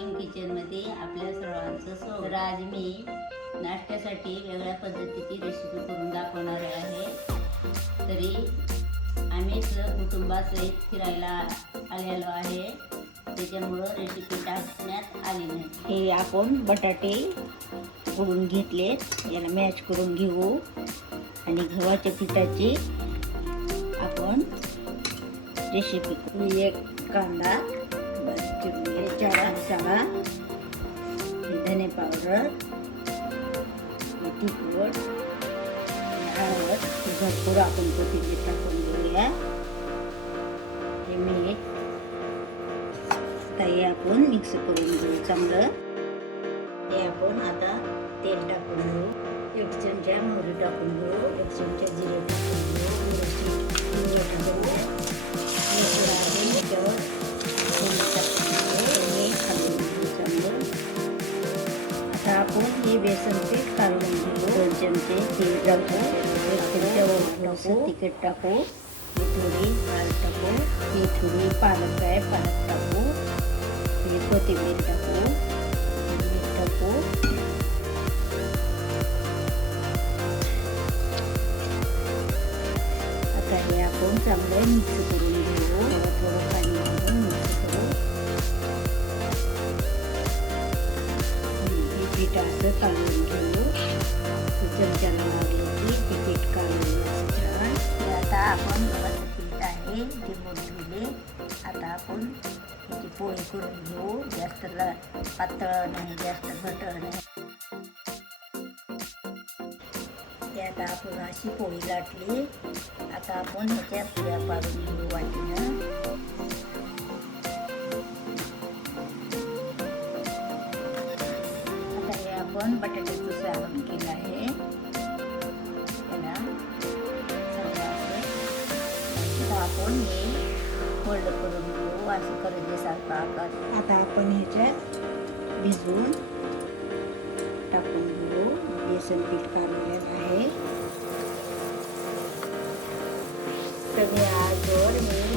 Dream किचनमध्ये आपल्या सर्वांचं स्वागत. तर आज मी नाश्त्यासाठी वेगळ्या पद्धतीची रेसिपी करून दाखवणार आहे. तरी आम्ही कुटुंबासहित फिरायला आलेलो आहे, त्याच्यामुळं रेसिपी टाकण्यात आली नाही. हे आपण बटाटे उकडून घेतलेत, याला मॅच करून घेऊ आणि गव्हाच्या पिठाची आपण रेसिपी. एक कांदा चिरून घे, 4 मसाला, धने पावडर, तिखट, हळद, भरपूर आपण कोथिंबीर टाकून घेऊया. हे मीठ काही आपण मिक्स करून घेऊ चांगलं. हे आपण आता तेल टाकून घेऊ. 1 चमचा मोहरी टाकून घेऊ, 1 चमचा जिरे टाकून घेऊ, आता आपण हे बेसन पीठ काढून घेऊ. 2 चमचे तेल टाकू, 1 चमचा टाकू, तिखट टाकू, हे थोडी हळद टाकू, हे थोडी पालक आहे, पालक टाकू, हे कोथिंबीर टाकू, मीठ टाकू. आता हे आपण चांगलं मिक्स करून घेऊ. थोडं पाणी घालून मिक्स करू. हे पीठ असं काढून घेऊ. चमच्याला लागले की ते पीठ काढून छान. हे आता आपण गव्हाचं पीठ आहे ते मोठले. आता आपण त्याची पोळी करून घेऊ. जास्त पातळ नाही, जास्त घट्ट नाही. ते आता आपण अशी पोळी लाटली. आता आपण ह्याच्या पुऱ्या पाडून घेऊ वाटीनं. आता हे आपण बटाट्याचं सारण केलं आहे, त्याला आता आपण हे फोल्ड करून घेऊ असं करजेसारखा आकार. आता आपण ह्याच्यात भिजवून टाकून घेऊ. बेसन पीठ काढलेलं आहे. कमी आचेवर हे